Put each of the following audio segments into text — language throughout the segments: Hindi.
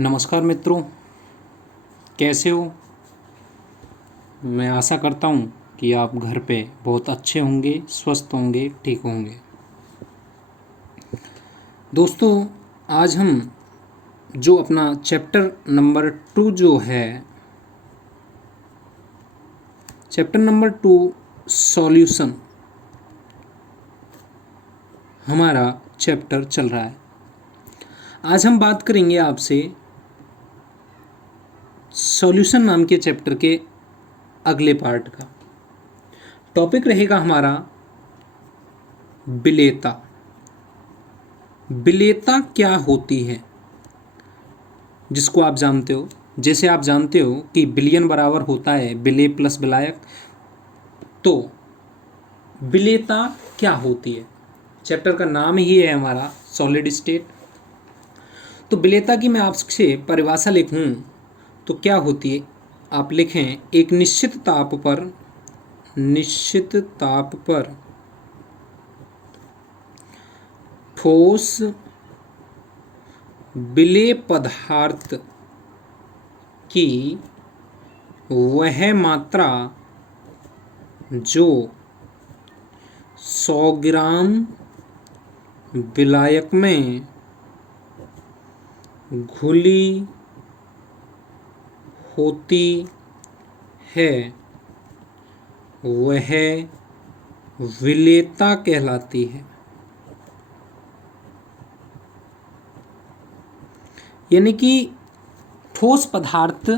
नमस्कार मित्रों, कैसे हो। मैं आशा करता हूँ कि आप घर पे बहुत अच्छे होंगे, स्वस्थ होंगे, ठीक होंगे। दोस्तों, आज हम जो अपना चैप्टर नंबर 2 जो है, चैप्टर नंबर 2 सॉल्यूशन हमारा चैप्टर चल रहा है। आज हम बात करेंगे आपसे सॉल्यूशन नाम के चैप्टर के अगले पार्ट का। टॉपिक रहेगा हमारा विलेयता। विलेयता क्या होती है, जिसको आप जानते हो। जैसे आप जानते हो कि बिलियन बराबर होता है विलेय प्लस विलायक। तो विलेयता क्या होती है, चैप्टर का नाम ही है हमारा सॉलिड स्टेट। तो विलेयता की मैं आपसे परिभाषा लिखूं तो क्या होती है, आप लिखें एक निश्चित ताप पर ठोस विलेय पदार्थ की वह मात्रा जो 100 ग्राम विलायक में घुली होती है वह विलेयता कहलाती है। यानी कि ठोस पदार्थ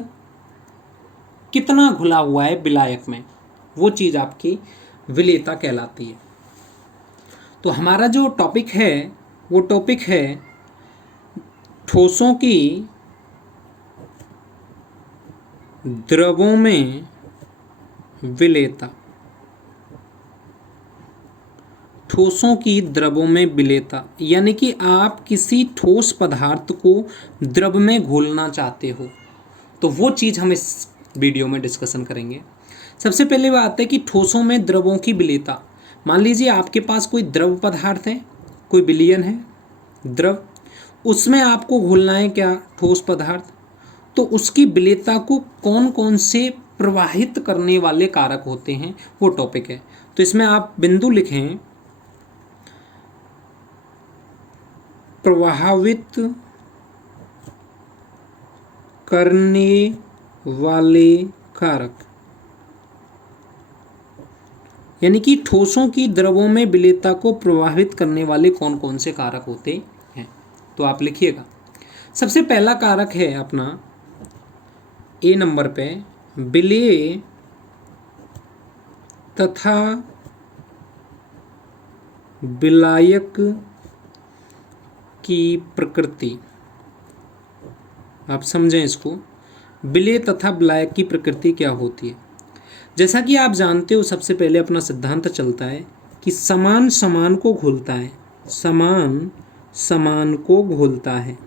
कितना घुला हुआ है विलायक में, वो चीज़ आपकी विलेयता कहलाती है। तो हमारा जो टॉपिक है वो टॉपिक है ठोसों की द्रवों में विलेयता। ठोसों की द्रवों में विलेयता यानी कि आप किसी ठोस पदार्थ को द्रव में घोलना चाहते हो, तो वो चीज़ हम इस वीडियो में डिस्कशन करेंगे। सबसे पहले बात है कि ठोसों में द्रवों की विलेयता। मान लीजिए आपके पास कोई द्रव पदार्थ है, कोई विलयन है द्रव, उसमें आपको घोलना है क्या, ठोस पदार्थ। तो उसकी विलेयता को कौन कौन से प्रवाहित करने वाले कारक होते हैं, वो टॉपिक है। तो इसमें आप बिंदु लिखें प्रभावित करने वाले कारक। यानी कि ठोसों की द्रवों में विलेयता को प्रभावित करने वाले कौन कौन से कारक होते हैं, तो आप लिखिएगा। सबसे पहला कारक है अपना ए नंबर पे विलेय तथा विलायक की प्रकृति। आप समझें इसको, विलेय तथा विलायक की प्रकृति क्या होती है। जैसा कि आप जानते हो, सबसे पहले अपना सिद्धांत चलता है कि समान समान को घोलता है, समान समान को घोलता है।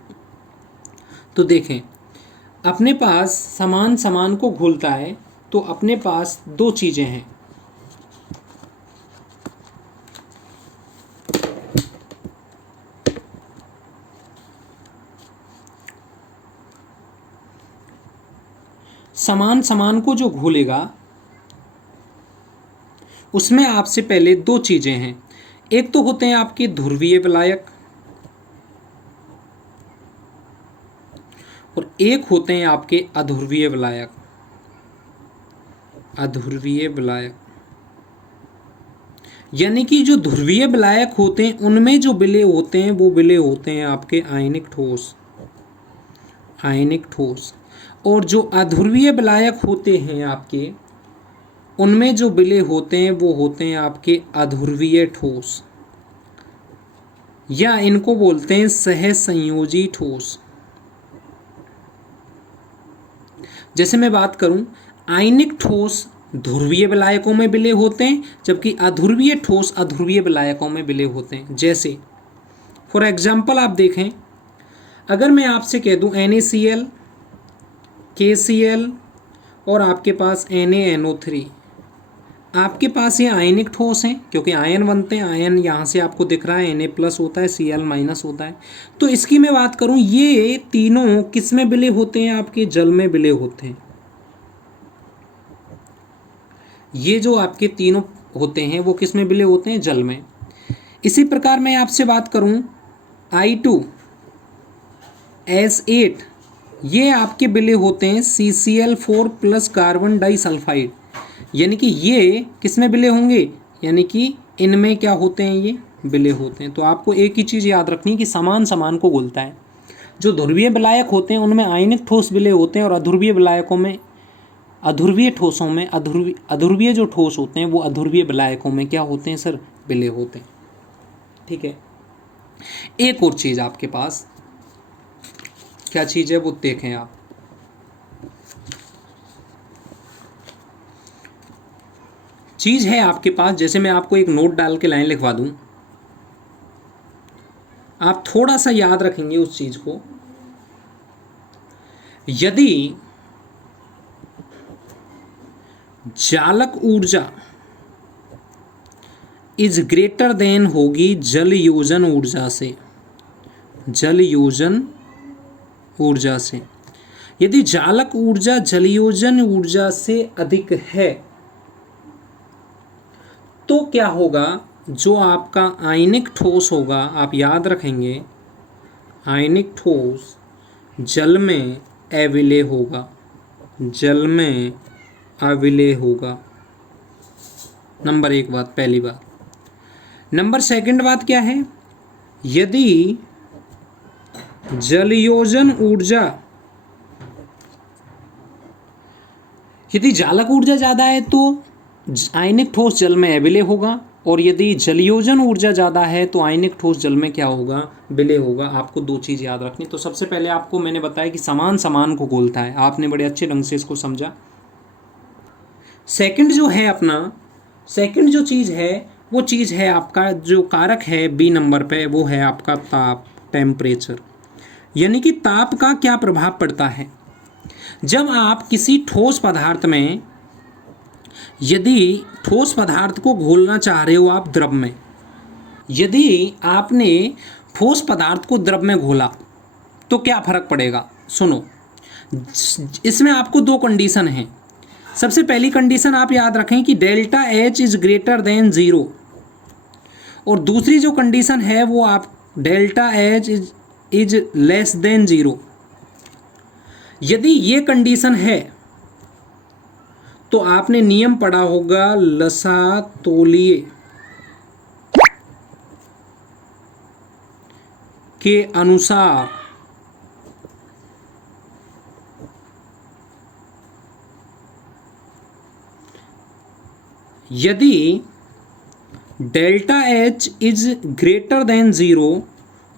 तो देखें, अपने पास समान समान को घोलता है तो अपने पास दो चीज़ें हैं। समान समान को जो घोलेगा उसमें आपसे पहले दो चीज़ें हैं। एक तो होते हैं आपके ध्रुवीय विलायक और एक होते हैं आपके अध्रुवीय विलायक। अध्रुवीय विलायक यानी कि जो ध्रुवीय विलायक होते हैं उनमें जो विलेय होते हैं वो विलेय होते हैं आपके आयनिक ठोस, आयनिक ठोस। और जो अध्रुवीय विलायक होते हैं आपके, उनमें जो विलेय होते हैं वो होते हैं आपके अध्रुवीय ठोस, या इनको बोलते हैं सहसंयोजी ठोस। जैसे मैं बात करूं, आयनिक ठोस ध्रुवीय विलायकों में विलेय होते हैं, जबकि अध्रुवीय ठोस अध्रुवीय विलायकों में विलेय होते हैं। जैसे फॉर एग्जाम्पल आप देखें, अगर मैं आपसे कह दूं NaCl, KCl और आपके पास NaNO3, आपके पास ये आयनिक ठोस हैं क्योंकि आयन बनते हैं, आयन यहाँ से आपको दिख रहा है Na+ होता है, Cl- होता है। तो इसकी मैं बात करूँ, ये तीनों किस में विलय होते हैं? आपके जल में विलय होते हैं। ये जो आपके तीनों होते हैं वो किस में विलय होते हैं? जल में। इसी प्रकार मैं आपसे बात करूं I2S8, ये आपके विलय होते हैं CCl4 प्लस कार्बन डाइसल्फाइड, यानी कि ये किस में विलय होंगे? यानी कि इनमें क्या होते हैं? ये विलय होते हैं। तो आपको एक ही चीज़ याद रखनी है कि समान समान को घुलता है। जो ध्रुवीय विलायक होते हैं उनमें आयनिक ठोस विलय होते हैं, और अध्रुवीय विलायकों में, अध्रुवीय ठोसों में, अध्रुवीय जो ठोस होते हैं वो अध्रुवीय विलायकों में क्या होते हैं सर? विलय होते हैं। ठीक है। एक और चीज़ आपके पास क्या चीज़ है वो देखें आप। चीज़ है आपके पास, जैसे मैं आपको एक नोट डाल के लाइन लिखवा दूं, आप थोड़ा सा याद रखेंगे उस चीज़ को। यदि चालक ऊर्जा इज ग्रेटर देन होगी जल योजन ऊर्जा से, जल योजन ऊर्जा से, यदि चालक ऊर्जा जलयोजन ऊर्जा से अधिक है तो क्या होगा? जो आपका आयनिक ठोस होगा, आप याद रखेंगे, आयनिक ठोस जल में अविलय होगा, जल में अविलय होगा। नंबर एक बात, पहली बात। नंबर सेकंड बात क्या है? यदि जलयोजन ऊर्जा, यदि चालक ऊर्जा ज़्यादा है तो आयनिक ठोस जल में अविलय होगा, और यदि जलयोजन ऊर्जा ज़्यादा है तो आयनिक ठोस जल में क्या होगा? विलय होगा। आपको दो चीज़ याद रखनी। तो सबसे पहले आपको मैंने बताया कि समान समान को घोलता है, आपने बड़े अच्छे ढंग से इसको समझा। सेकंड जो है अपना, सेकंड जो चीज़ है वो चीज़ है आपका जो कारक है बी नंबर पे, वो है आपका ताप, टेम्परेचर। यानी कि ताप का क्या प्रभाव पड़ता है? जब आप किसी ठोस पदार्थ में, यदि ठोस पदार्थ को घोलना चाह रहे हो आप द्रव में, यदि आपने ठोस पदार्थ को द्रव में घोला तो क्या फर्क पड़ेगा? सुनो, इसमें आपको दो कंडीशन हैं। सबसे पहली कंडीशन आप याद रखें कि delta H is greater than 0, और दूसरी जो कंडीशन है वो आप delta H is less than 0। यदि ये कंडीशन है तो आपने नियम पढ़ा होगा लसातोलिए के अनुसार, यदि delta H is greater than 0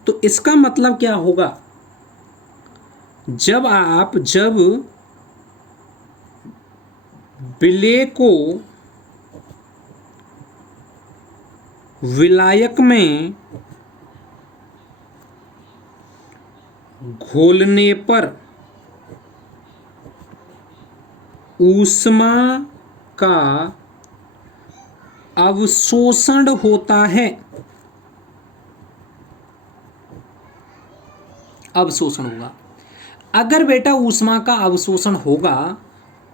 तो इसका मतलब क्या होगा? जब विलय को विलायक में घोलने पर ऊष्मा का अवशोषण होता है, अवशोषण होगा। अगर बेटा ऊष्मा का अवशोषण होगा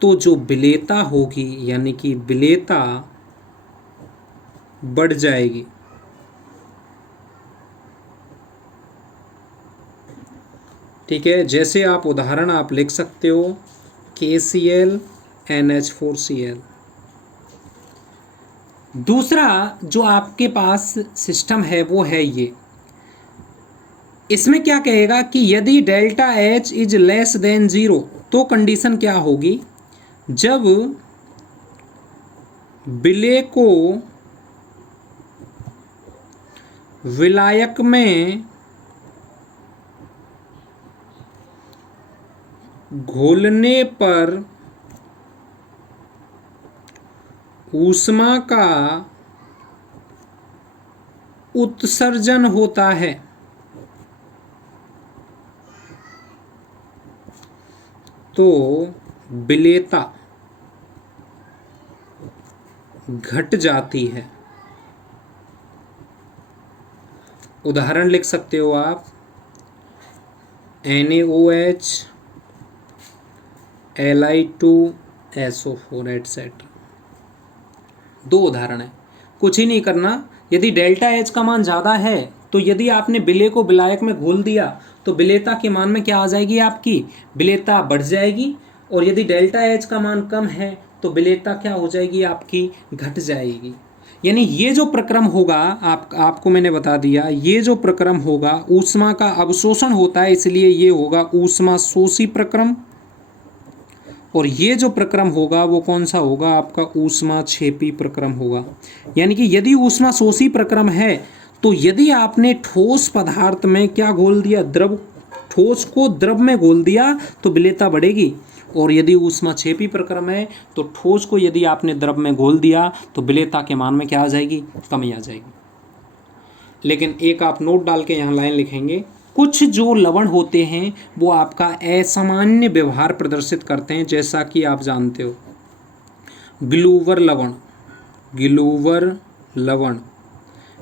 तो जो विलेयता होगी, यानी कि विलेयता बढ़ जाएगी। ठीक है, जैसे आप उदाहरण आप लिख सकते हो KCl NH4Cl। दूसरा जो आपके पास सिस्टम है वो है ये, इसमें क्या कहेगा कि यदि delta H is less than 0 तो कंडीशन क्या होगी? जब विलय को विलायक में घोलने पर ऊष्मा का उत्सर्जन होता है, तो विलेयता घट जाती है। उदाहरण लिख सकते हो आप NaOH, Li2SO4 एटसेट्रा। दो उदाहरण है, कुछ ही नहीं करना। यदि डेल्टा H का मान ज़्यादा है तो यदि आपने विलेय को विलायक में घोल दिया तो विलेयता के मान में क्या आ जाएगी, आपकी विलेयता बढ़ जाएगी। और यदि डेल्टा H का मान कम है तो विलेयता क्या हो जाएगी, आपकी घट जाएगी। यानी ये जो प्रक्रम होगा, आपको मैंने बता दिया, ये जो प्रक्रम होगा ऊष्मा का अवशोषण होता है, इसलिए ये होगा ऊष्मा शोषी प्रक्रम। और ये जो प्रक्रम होगा वो कौन सा होगा, आपका ऊष्मा क्षेपी प्रक्रम होगा। यानी कि यदि ऊष्मा शोषी प्रक्रम है तो यदि आपने ठोस पदार्थ में क्या घोल दिया, द्रव, ठोस को द्रव में घोल दिया तो विलेयता बढ़ेगी। और यदि ऊष्मा क्षेपी प्रक्रम है तो ठोस को यदि आपने द्रव में घोल दिया तो विलेयता के मान में क्या आ जाएगी, कमी आ जाएगी। लेकिन एक आप नोट डाल के यहाँ लाइन लिखेंगे, कुछ जो लवण होते हैं वो आपका असामान्य व्यवहार प्रदर्शित करते हैं, जैसा कि आप जानते हो ग्लूवर लवण, ग्लूवर लवण,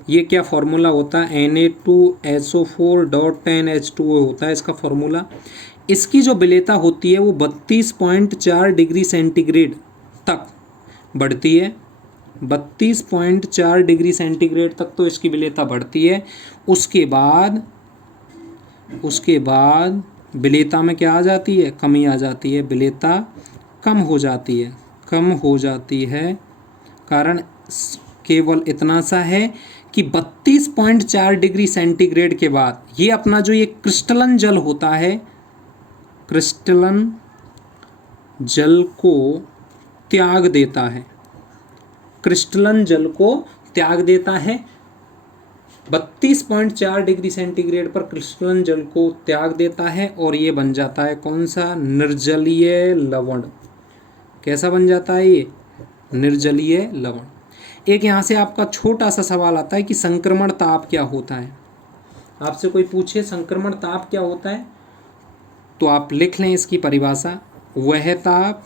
ये क्या फॉर्मूला होता है, Na2SO4.10H2O होता है इसका फॉर्मूला। इसकी जो विलेयता होती है वो 32.4 डिग्री सेंटीग्रेड तक बढ़ती है, 32.4 डिग्री सेंटीग्रेड तक तो इसकी विलेयता बढ़ती है। उसके बाद विलेयता में क्या आ जाती है, कमी आ जाती है, विलेयता कम हो जाती है, कम हो जाती है। कारण केवल इतना सा है कि 32.4 डिग्री सेंटीग्रेड के बाद ये अपना जो ये क्रिस्टलन जल होता है, क्रिस्टलन जल को त्याग देता है, क्रिस्टलन जल को त्याग देता है। 32.4 डिग्री सेंटीग्रेड पर क्रिस्टलन जल को त्याग देता है और ये बन जाता है कौन सा, निर्जलीय लवण। कैसा बन जाता है ये, निर्जलीय लवण। एक यहाँ से आपका छोटा सा सवाल आता है कि संक्रमण ताप क्या होता है। आपसे कोई पूछे संक्रमण ताप क्या होता है तो आप लिख लें इसकी परिभाषा, वह ताप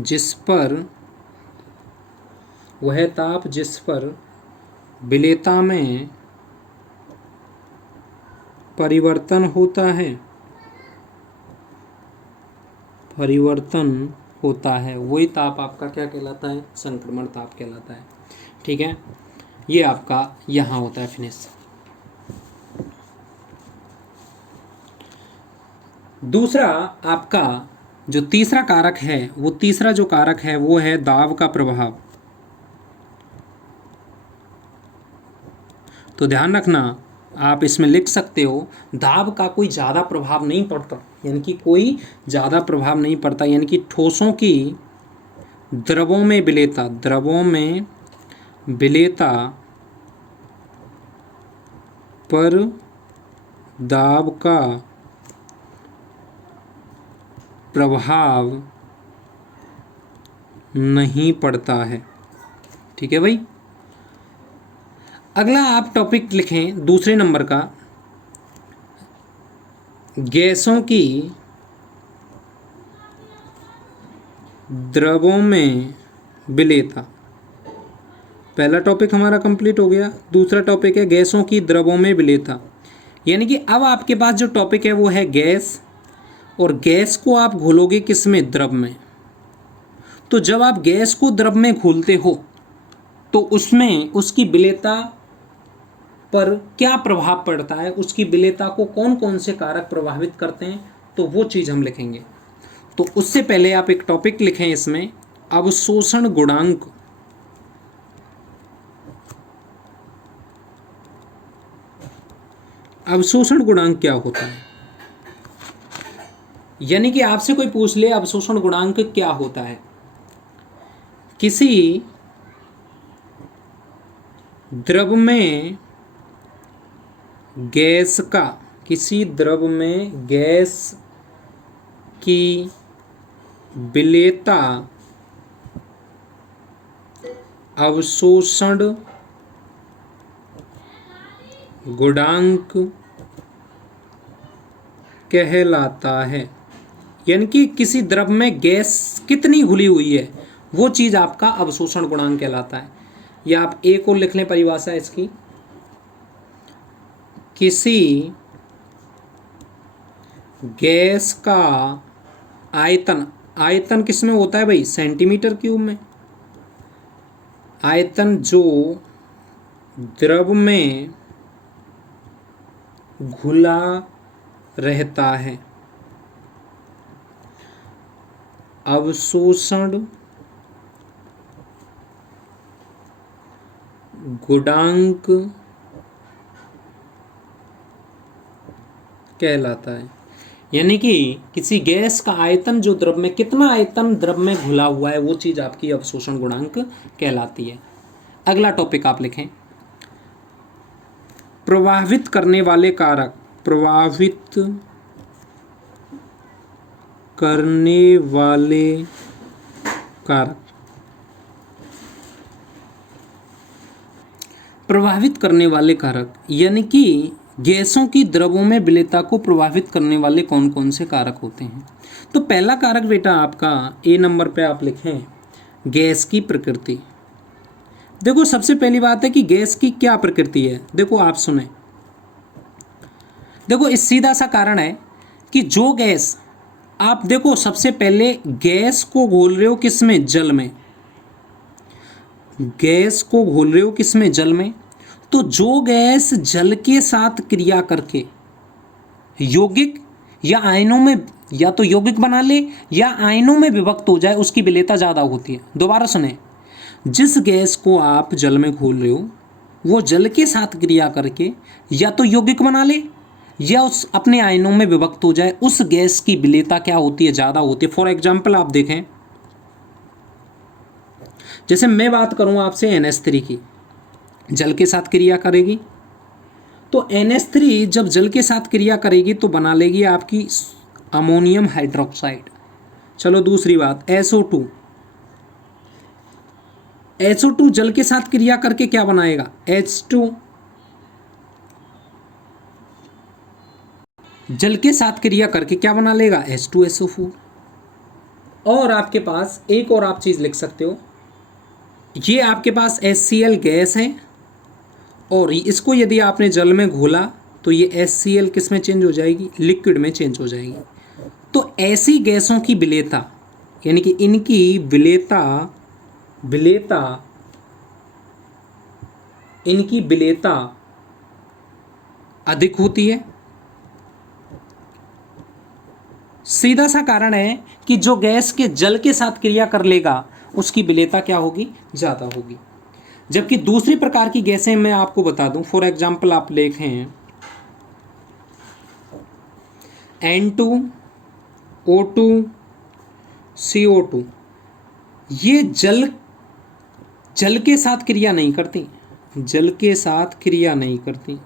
जिस पर विलेयता में परिवर्तन होता है, वही ताप आपका क्या कहलाता है, संक्रमण ताप कहलाता है। ठीक है, ये आपका यहाँ होता है फिनिश। दूसरा आपका जो तीसरा कारक है, वो तीसरा जो कारक है वो है दाब का प्रभाव। तो ध्यान रखना, आप इसमें लिख सकते हो दाब का कोई ज़्यादा प्रभाव नहीं पड़ता, यानी कि कोई ज़्यादा प्रभाव नहीं पड़ता, यानी कि ठोसों की द्रवों में विलेयता पर दाब का प्रभाव नहीं पड़ता है। ठीक है भाई। अगला आप टॉपिक लिखें दूसरे नंबर का, गैसों की द्रवों में विलेयता। पहला टॉपिक हमारा कंप्लीट हो गया। दूसरा टॉपिक है गैसों की द्रवों में विलेयता। यानी कि अब आपके पास जो टॉपिक है वो है गैस, और गैस को आप घोलोगे किस में, द्रव में। तो जब आप गैस को द्रव में घोलते हो तो उसमें उसकी विलेयता पर क्या प्रभाव पड़ता है, उसकी विलेयता को कौन कौन से कारक प्रभावित करते हैं, तो वो चीज़ हम लिखेंगे। तो उससे पहले आप एक टॉपिक लिखें इसमें, अवशोषण गुणांक। अवशोषण गुणांक क्या होता है, यानी कि आपसे कोई पूछ ले अवशोषण गुणांक क्या होता है। किसी द्रव में गैस की विलेयता अवशोषण गुणांक कहलाता है। यानी कि किसी द्रव में गैस कितनी घुली हुई है वो चीज़ आपका अवशोषण गुणांक कहलाता है। या आप एक और लिख लें परिभाषा इसकी, किसी गैस का आयतन, आयतन किस में होता है भाई, सेंटीमीटर क्यूब में। आयतन जो द्रव में घुला रहता है, अवशोषण गुणांक कहलाता है। यानी कि किसी गैस का आयतन जो द्रव में, कितना आयतन द्रव में घुला हुआ है, वो चीज़ आपकी अवशोषण गुणांक कहलाती है। अगला टॉपिक आप लिखें, प्रभावित करने वाले कारक, प्रभावित करने वाले कारक, प्रभावित करने वाले कारक यानी कि गैसों की द्रवों में विलेयता को प्रभावित करने वाले कौन कौन से कारक होते हैं। तो पहला कारक बेटा आपका ए नंबर पे आप लिखें, गैस की प्रकृति। देखो सबसे पहली बात है कि गैस की क्या प्रकृति है। देखो आप सुने, देखो इस सीधा सा कारण है कि जो गैस, आप देखो सबसे पहले गैस को घोल रहे हो किस में, जल में। गैस को घोल रहे हो किस में, जल में। तो जो गैस जल के साथ क्रिया करके यौगिक या आयनों में, या तो यौगिक बना ले या आयनों में विभक्त हो जाए, उसकी विलेयता ज़्यादा होती है। दोबारा सुने, जिस गैस को आप जल में घोल रहे हो वो जल के साथ क्रिया करके या तो यौगिक बना ले या उस अपने आयनों में विभक्त हो जाए, उस गैस की विलेयता क्या होती है, ज़्यादा होती है। फॉर एग्जाम्पल आप देखें, जैसे मैं बात करूं आपसे NH3 की, जल के साथ क्रिया करेगी, तो NH3 जब जल के साथ क्रिया करेगी तो बना लेगी आपकी अमोनियम हाइड्रोक्साइड। चलो दूसरी बात, SO2, SO2 जल के साथ क्रिया करके क्या बनाएगा, H2। जल के साथ क्रिया करके क्या बना लेगा, H2SO4। और आपके पास एक और आप चीज़ लिख सकते हो, ये आपके पास HCl गैस है और इसको यदि आपने जल में घोला तो ये HCl किस में चेंज हो जाएगी, लिक्विड में चेंज हो जाएगी। तो ऐसी गैसों की विलेयता, यानी कि इनकी विलेयता अधिक होती है। सीधा सा कारण है कि जो गैस के जल के साथ क्रिया कर लेगा उसकी विलेयता क्या होगी, ज़्यादा होगी। जबकि दूसरी प्रकार की गैसें मैं आपको बता दूं, फॉर एग्जांपल आप लिखें N2, O2, CO2, ये जल के साथ क्रिया नहीं करती, जल के साथ क्रिया नहीं करती,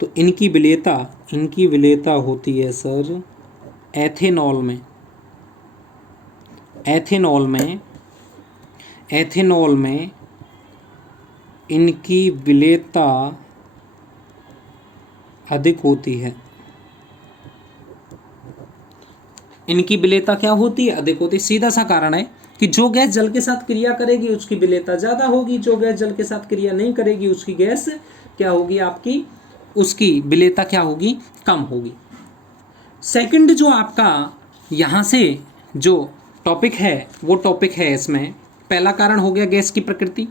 तो इनकी विलेयता होती है सर एथेनॉल में इनकी विलेयता अधिक होती है। इनकी विलेयता क्या होती है, अधिक होती है। सीधा सा कारण है कि जो गैस जल के साथ क्रिया करेगी उसकी विलेयता ज़्यादा होगी, जो गैस जल के साथ क्रिया नहीं करेगी उसकी गैस क्या होगी आपकी, उसकी विलेयता क्या होगी, कम होगी। सेकंड जो आपका यहाँ से जो टॉपिक है वो टॉपिक है, इसमें पहला कारण हो गया गैस की प्रकृति।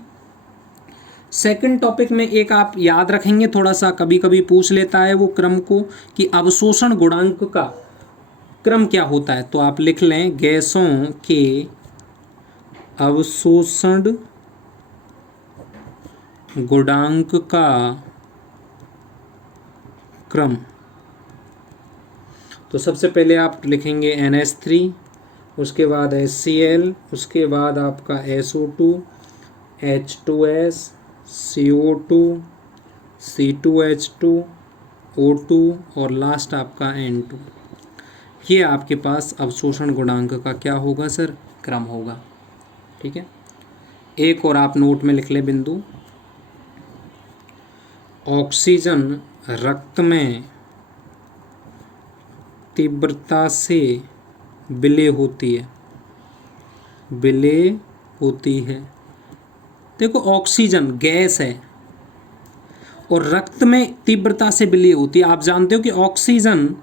सेकंड टॉपिक में एक आप याद रखेंगे, थोड़ा सा कभी कभी पूछ लेता है वो क्रम को, कि अवशोषण गुणांक का क्रम क्या होता है। तो आप लिख लें, गैसों के अवशोषण गुणांक का क्रम। तो सबसे पहले आप लिखेंगे NH3, उसके बाद HCl, उसके बाद आपका SO2, H2S, CO2, C2H2, O2 और लास्ट आपका N2। ये आपके पास अवशोषण गुणांक का क्या होगा सर, क्रम होगा। ठीक है, एक और आप नोट में लिख ले बिंदु, ऑक्सीजन रक्त में तीव्रता से विलय होती है, विलय होती है। देखो ऑक्सीजन गैस है और रक्त में तीव्रता से विलय होती है। आप जानते हो कि ऑक्सीजन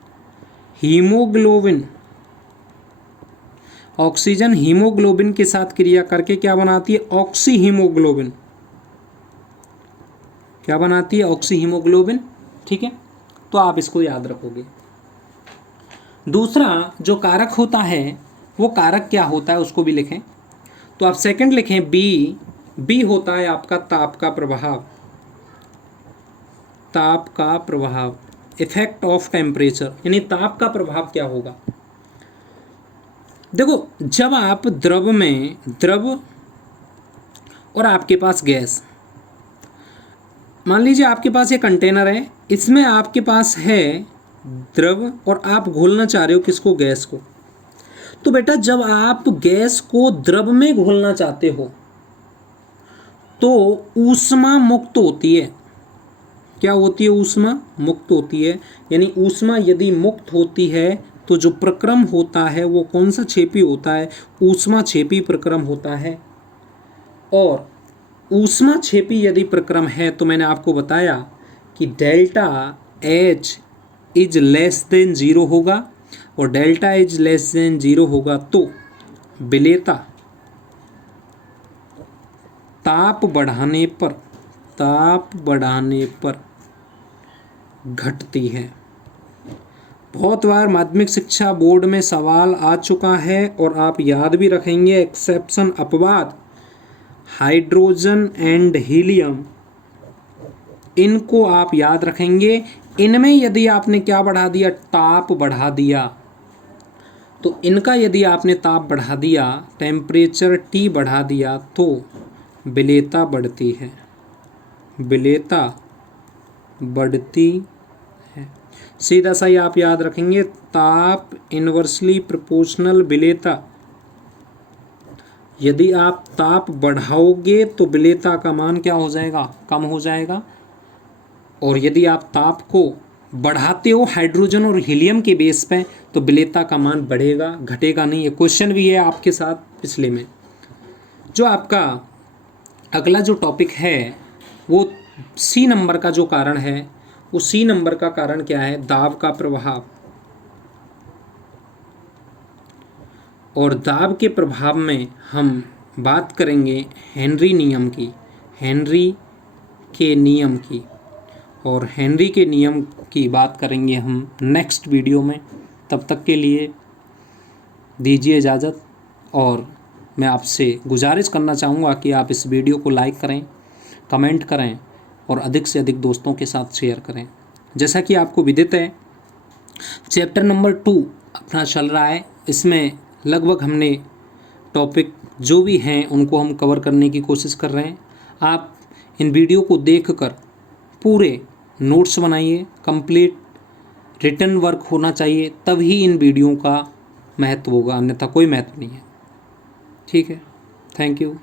हीमोग्लोबिन के साथ क्रिया करके क्या बनाती है? Oxy haemoglobin. क्या बनाती है? Oxy haemoglobin. ठीक है, तो आप इसको याद रखोगे। दूसरा जो कारक होता है वो कारक क्या होता है उसको भी लिखें। तो आप सेकंड लिखें बी होता है आपका ताप का प्रभाव, ताप का प्रभाव, इफेक्ट ऑफ टेम्परेचर, यानी ताप का प्रभाव क्या होगा। देखो जब आप द्रव और आपके पास गैस, मान लीजिए आपके पास ये कंटेनर है, इसमें आपके पास है द्रव और आप घोलना चाह रहे हो किसको? गैस को। तो बेटा जब आप गैस को द्रव में घोलना चाहते हो तो ऊष्मा मुक्त होती है। क्या होती है? ऊष्मा मुक्त होती है। यानी ऊष्मा यदि मुक्त होती है तो जो प्रक्रम होता है वो कौन सा क्षेपी होता है? ऊष्मा क्षेपी प्रक्रम होता है। और ऊष्मा क्षेपी यदि प्रक्रम है तो मैंने आपको बताया कि delta H is less than 0 होगा, और डेल्टा H लेस देन 0 होगा तो विलेयता ताप बढ़ाने पर घटती है। बहुत बार माध्यमिक शिक्षा बोर्ड में सवाल आ चुका है और आप याद भी रखेंगे। एक्सेप्शन अपवाद हाइड्रोजन एंड हीलियम, इनको आप याद रखेंगे। इनमें यदि आपने क्या बढ़ा दिया? ताप बढ़ा दिया। तो इनका यदि आपने ताप बढ़ा दिया, टेम्परेचर T बढ़ा दिया तो विलेयता बढ़ती है, विलेयता बढ़ती है। सीधा सा ही आप याद रखेंगे, ताप इनवर्सली प्रोपोर्शनल विलेयता। यदि आप ताप बढ़ाओगे तो विलेयता का मान क्या हो जाएगा? कम हो जाएगा। और यदि आप ताप को बढ़ाते हो हाइड्रोजन और हीलियम के बेस पे तो विलेयता का मान बढ़ेगा, घटेगा नहीं। ये क्वेश्चन भी है आपके साथ पिछले में। जो आपका अगला जो टॉपिक है वो सी नंबर का जो कारण है, वो सी नंबर का कारण क्या है? दाब का प्रभाव। और दाब के प्रभाव में हम बात करेंगे हेनरी नियम की, हेनरी के नियम की। और हेनरी के नियम की बात करेंगे हम नेक्स्ट वीडियो में। तब तक के लिए दीजिए इजाज़त। और मैं आपसे गुजारिश करना चाहूँगा कि आप इस वीडियो को लाइक करें, कमेंट करें और अधिक से अधिक दोस्तों के साथ शेयर करें। जैसा कि आपको विदित है, चैप्टर नंबर 2 अपना चल रहा है। इसमें लगभग हमने टॉपिक जो भी हैं उनको हम कवर करने की कोशिश कर रहे हैं। आप इन वीडियो को देखकर पूरे नोट्स बनाइए, कंप्लीट रिटन वर्क होना चाहिए, तभी इन वीडियो का महत्व होगा, अन्यथा कोई महत्व नहीं है। ठीक है, थैंक यू।